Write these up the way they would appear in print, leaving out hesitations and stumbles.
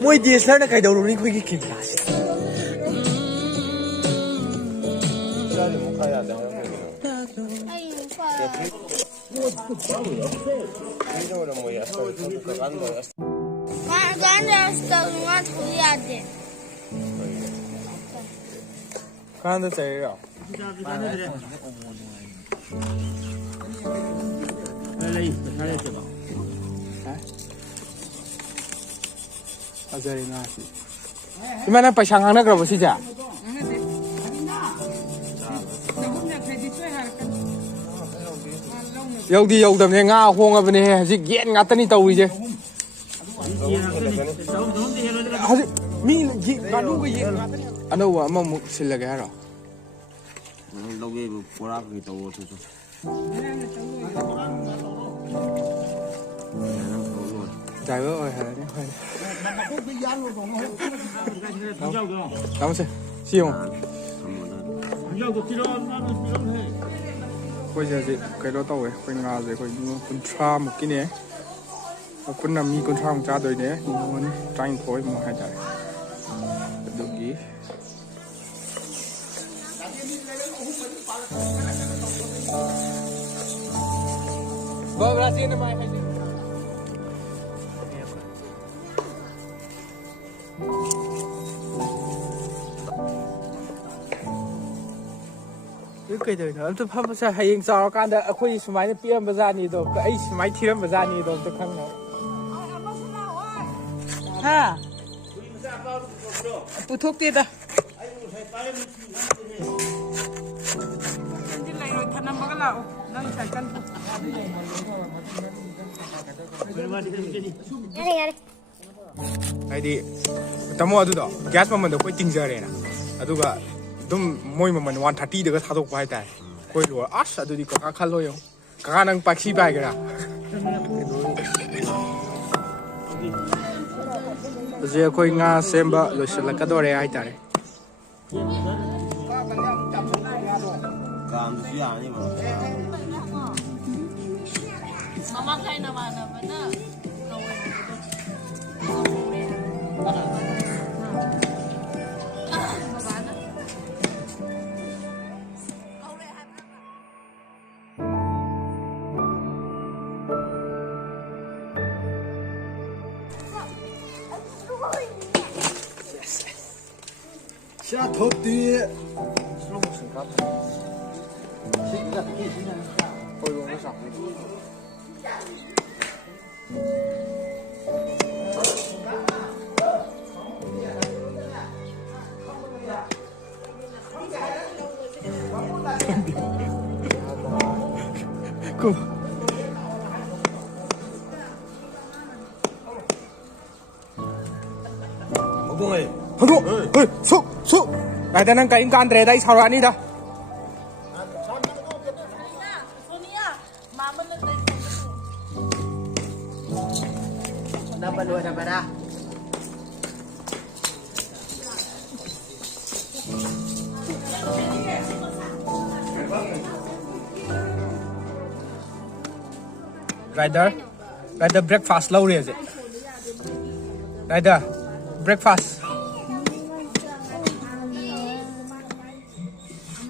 Môi DSLR này cái đầu luôn đi kìm lại. Kan chơi rồi. Gimana pasang anak berapa sih ja? Yau đầm này ngao hoang ở bên này, dịch ghét ngắt tani tàu đi chứ. Mi dịch ngắt luôn cái gì? Anh đâu mà một xin là cái rồi. Lâu ghê bữa ra cái tàu thôi. Chạy với ơi hả? Cảm ơn chị không? Bây giờ gì cái đó tao ấy, cái ngà gì cái con tra một cái này, con nằm mi con tra một cha đời này, muốn tranh khối một hai trái, được gì? Vâng, Brazil này mày. Cái đời nó tôi phát ra hay sao can đã khơi máy nó tiêm vào ra đi đâu cái máy tiêm vào ra đi đâu tôi không nói ha tôi thuốc tiết à cái này rồi thật nằm vào cái nào đang chạy cân này đi tao mua đó gas mà mình đâu có tinh giờ này nè aduga dum moi ma man 130 daga thadok pai tai koi lo as adu di ka khalo yo ka nang paksi pai gara je koi nga semba lo sala ka dore ai tare Kam si ani ma mama kai na mana mana下头的，够。Halo, so, ada nang kain kan tereda is harani dah. Dapat dua dapat dah. Rider breakfast lâu rồi. Rider breakfast.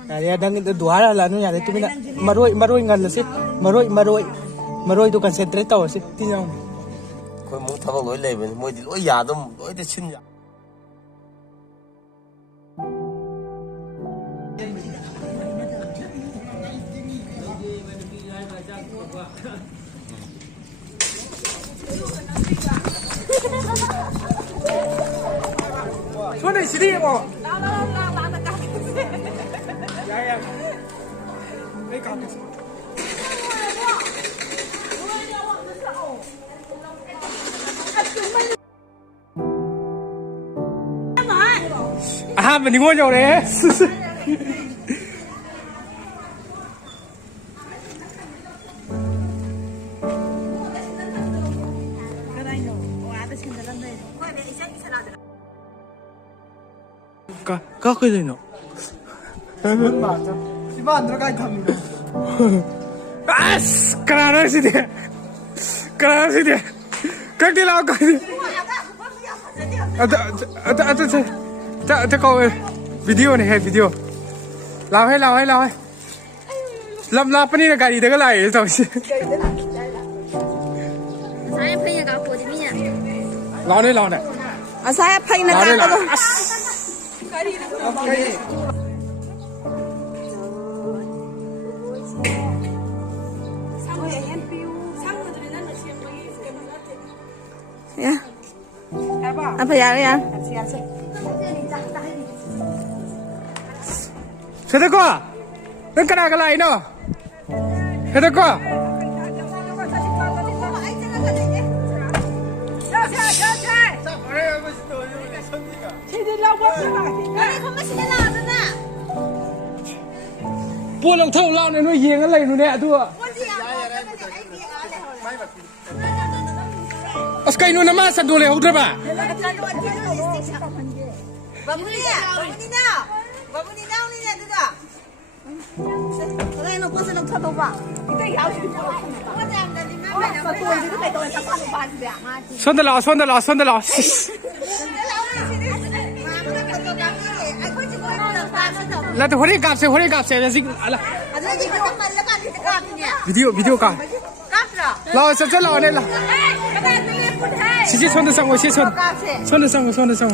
Này đang đuổi là nó nhà đấy tụi mình maroi ngân là xí maroi tụi concentrate tàu xí tin không? Khôi muốn thao lối lề bên môi thì lối già đâu lối thì xin già. Xuống đây xí đi em ạ. Ya. Đây cả. À, mình đi mua dầu đấy. Có cái gì nữa? 맞아. 이만 안 들어가 있답니다. 아스 그라나시디 그라나시디 각디 라오 각디 có video này hay video làm hay làm cái này là cái gì đó cái này rồi Saya punya kapo di mina. lao này Saya pay na lao đây ka là to. Ya. Apa ya yan? thế đó qua nó cái này nó thế đó qua buôn lòng thâu lao này nó giềng cái này nó nè thua cái nó nằm sát đồ này không được ba 손들어 là tôi hori cáp xe là gì là video cả lo sẽ lo này là chỉ 손 sang ngồi 손 sang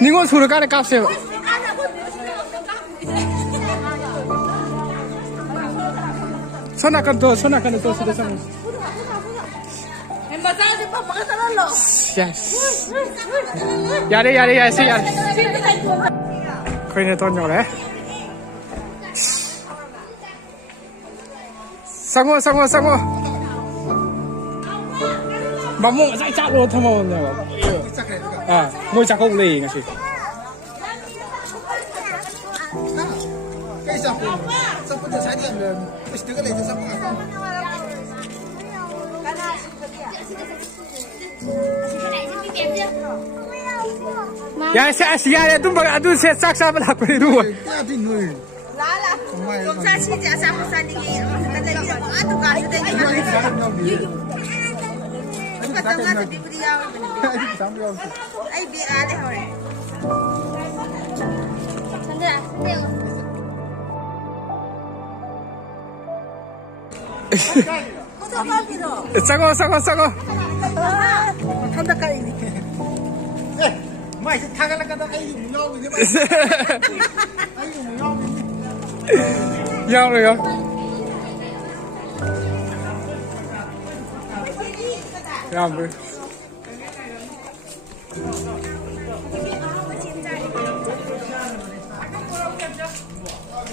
നിങ്ങൾ സുരക്കാരെ cáp xe 손 아까 또 쓰다 sang yes 야래 khơi này to nhỏ đấy sang ngô bà mua dạy chát luôn thầm rồi à mua chả không lì ngay chị cái sao cũng được sai điểm rồi. Bây giờ cái này thì sao cũng không. ya saya tu bang adu saya saksa belak ni tu Ya di nuôi. Kung sa si sa mo sa dingi, madali na ko ato ka sa dingi. Patong nga sa bibliya. Ay bi ale hore. Sandra, Leo. sago Handa ka ini. Mày thằng cái là cái gì nhau vậy mày. Ai dùng nhau. nhau rồi không nhau rồi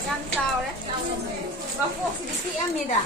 Yang tao đấy. Có cuộc thì em mi đã.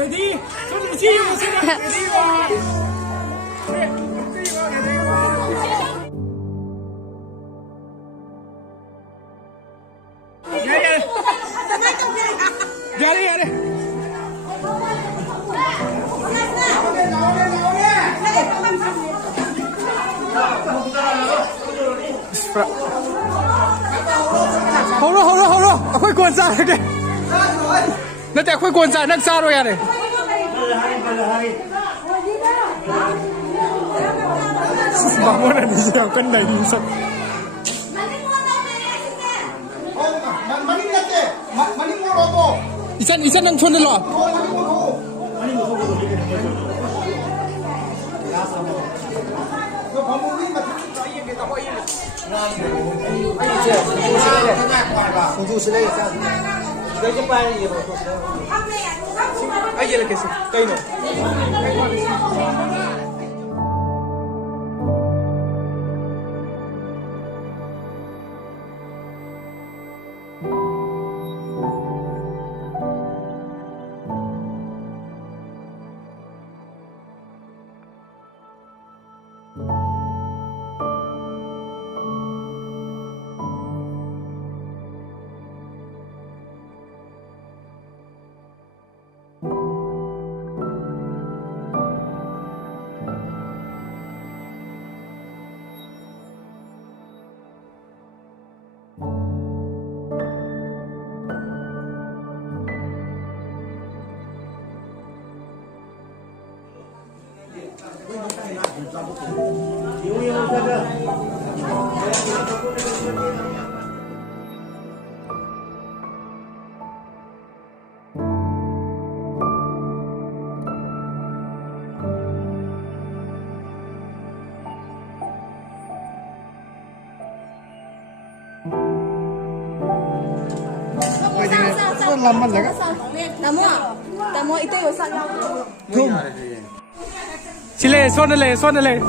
ready 손 치고 야래 hầu akwai cuốn ra kìa nó tại akwai cuốn ra nó xa rồi à này bà muốn là đi dẻo cân này đi sập 이산 난 손 들어 아이 이렇게 해서 cây này lama lagi. Tamo itu yo sak yaw. Thum. Chile, sonale.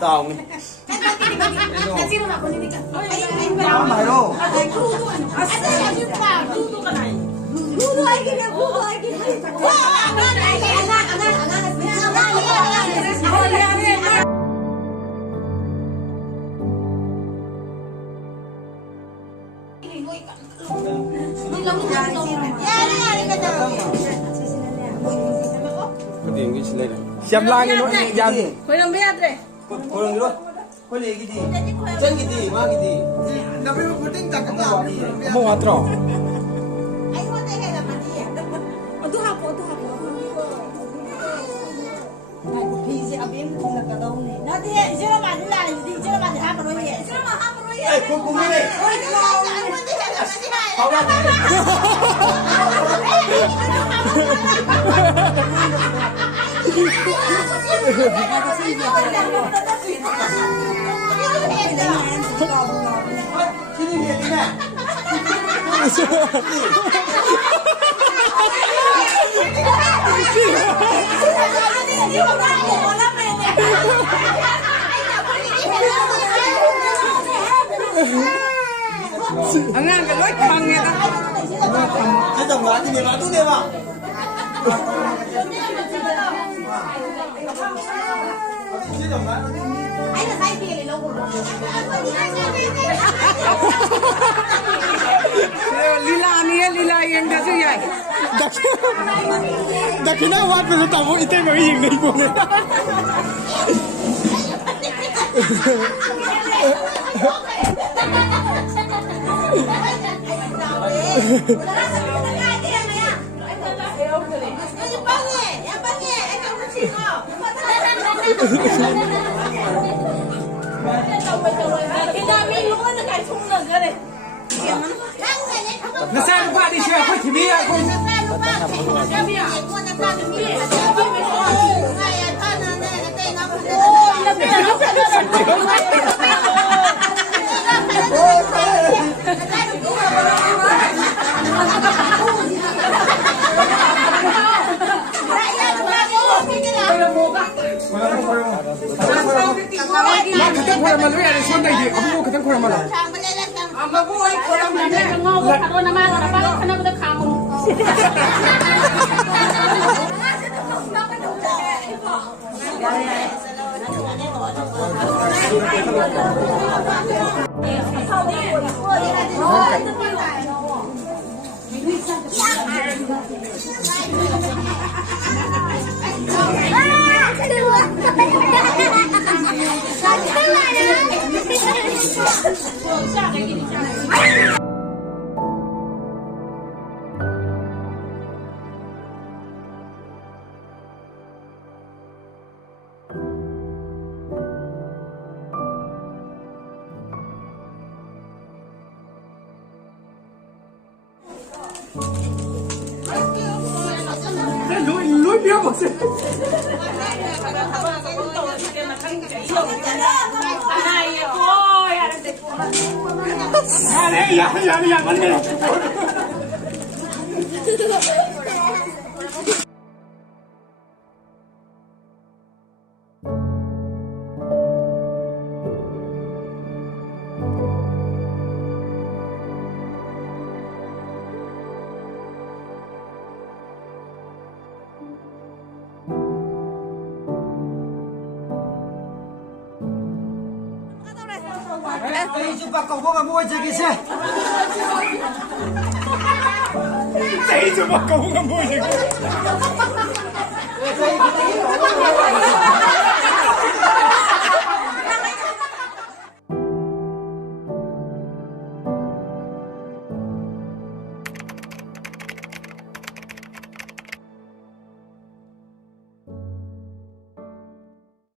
Tao cái gì này Siap lagi no yan. Kau nak biar tre. Orang gitu. Kau ni gitu. Jangan gitu, mah gitu. Nabi puting tak kenal. Mo atro. Aduh apa. Nanti jangan mati lah, jangan mati apa lagi? Eh, kau ni. Kau Sini dia ni. Angan cái lối khăng nghe ta. Cái dòng lá thì lá tốt đẹp à? Cái dòng lá nó đi. Lila ni lila yang dah tu ya. Dakina wat pe tamo ite mo ying nei mo. Nasa lupa di siya ko kimi ako. Katang ko naman yan, so na hindi. Ako katang ko naman. Mabuhay ko naman. Ako naman, napakit ka na ko na kamong. Lối biếng một xíu. Ya, vấn đề. ꯑꯩꯁꯨ ꯀꯧꯕ ꯉꯝꯕ ꯑꯣꯏꯖꯒꯦꯁꯦ Đấy chứ mà câu không vui gì.